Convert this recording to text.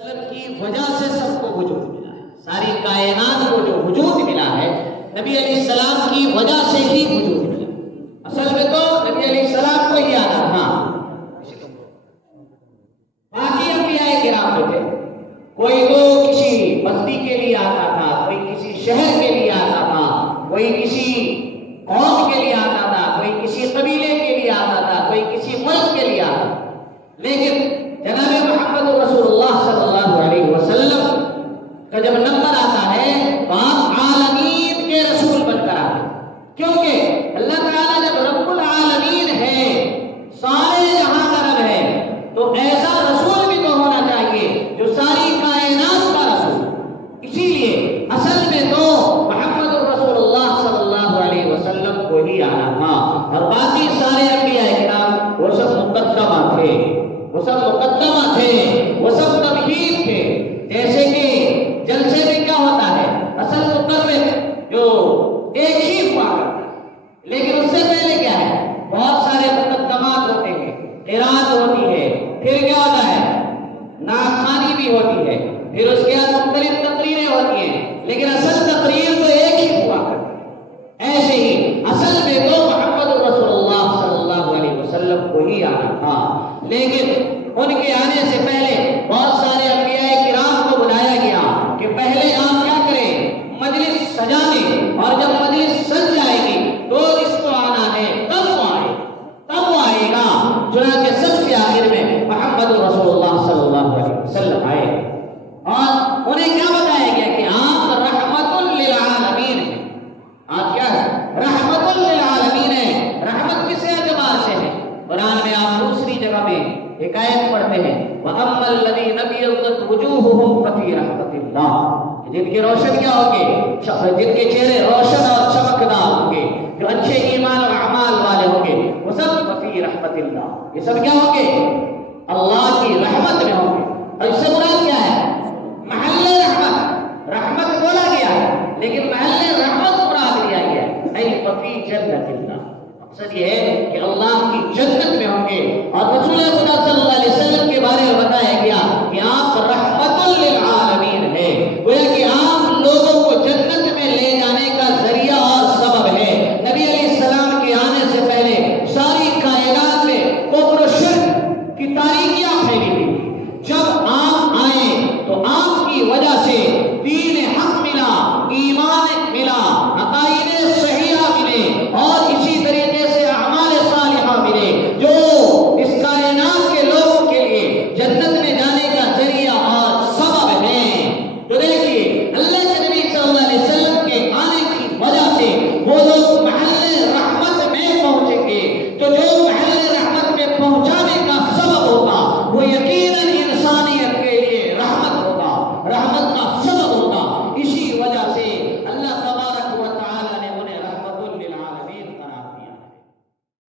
کی وجہ سے سب کو وجود ملا ہے، ساری کائنات کو جو وجود ملا ہے نبی علیہ السلام کی وجہ سے ہی وجود ملا۔ اصل میں تو نبی علیہ السلام کو ہی آنا تھا، باقی انبیاء کرام جو تھے کوئی تو کسی بستی کے لیے آتا تھا، کوئی کسی شہر کے لیے آتا تھا، کوئی کسی قوم کے لیے آتا تھا، کوئی کسی قبیلے کے لیے آتا تھا، کوئی کسی ملک کے لیے آتا تھا، لیکن جناب محمد رسول اللہ صلی اللہ علیہ وسلم کا جب نمبر آتا ہے تو آپ عالمین کے رسول بن کر آتے، کیونکہ اللہ تعالیٰ جب رب العالمین ہے، سارے جہاں کا رب ہے، تو ایسا رسول بھی تو ہونا چاہیے جو ساری کائنات کا رسول۔ اسی لیے اصل میں تو محمد رسول اللہ صلی اللہ علیہ وسلم کو ہی آنا تھا، اور باقی سارے انبیاء کرام وہ سب مقدمہ تھے، وہ سب مقدمہ تھے، وہ سب تمہید تھے۔ جیسے کہ جلسے میں کیا ہوتا ہے، اصل مقرر جو ایک ہی ہوا کرتا ہے، لیکن اس سے پہلے کیا ہے، بہت سارے مقدمات ہوتے ہیں، قرات ہوتی ہے، پھر کیا ہوتا ہے، نعت بھی ہوتی ہے، پھر اس کے بعد مختلف تقریریں ہوتی ہیں، لیکن اصل تقریر تو ایک ہی ہوا کرتا ہے۔ ایسے ہی اصل میں تو محمد رسول اللہ صلی اللہ علیہ وسلم کو ہی آنا تھا، لیکن ان کے آنے سے پہلے بہت سارے انبیاء کرام کو بلایا گیا کہ پہلے آپ کیا کریں، مجلس سجا دیں، اور جب مجلس سج جائے گی تو اس کو آنا ہے، تب وہ آئے گا۔ چنانچہ سب سے آخر میں محمد رسول اللہ صلی اللہ علیہ وسلم آئے، اور انہیں کیا بتایا گیا کہ آپ رحمت للعالمین ہیں۔ آپ کیا ہے، رحمت للعالمین ہیں۔ رحمت کس اعتبار سے ہے؟ قرآن میں آپ دوسری جگہ میں ایک آیت پڑھتے ہیں، وَأَمَّا الَّذِينَ ابْيَضَّتْ وُجُوهُهُمْ فَفِي رَحْمَةِ اللَّهِ، جن کے روشن کیا ہوں گے، جن کے چہرے روشن اور چمکدار ہوں گے، جو اچھے ایمان اور اعمال والے ہوں گے، وہ سب فِي رَحْمَةِ اللَّهِ، یہ سب کیا ہوں گے، اللہ کی رحمت میں ہوں گے۔